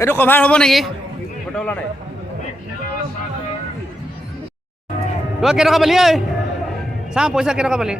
এইটো কভাৰ হ'ব নেকি? তই কেইটকা পালি ঐ? চাওঁ পইচা কেইটকা পালি?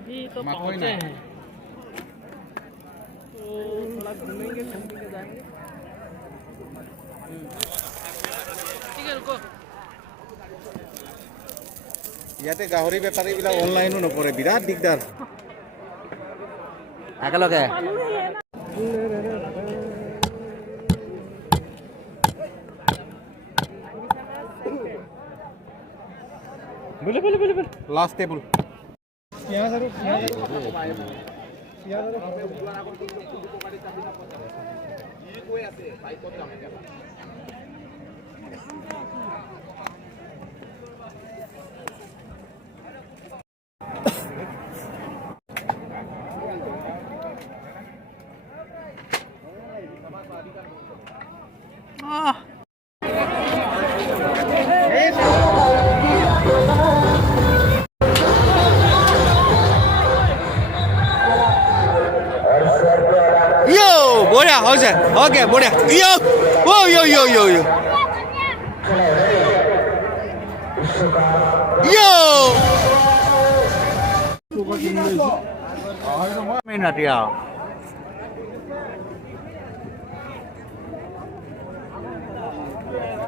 अभी तो पहुंचे हैं तो थोड़ा घूमेंगे घूम के जाएंगे। ठीक है रुको। ইয়াতে গাহৰি বেপাৰীবিলাক অনলাইনো নকৰে, বিৰাট দিগদাৰ। একেলগে লাষ্ট টেবুল বঢ়িয়া হৈছে অ'কে বঢ়িয়া ৰাতি আৰু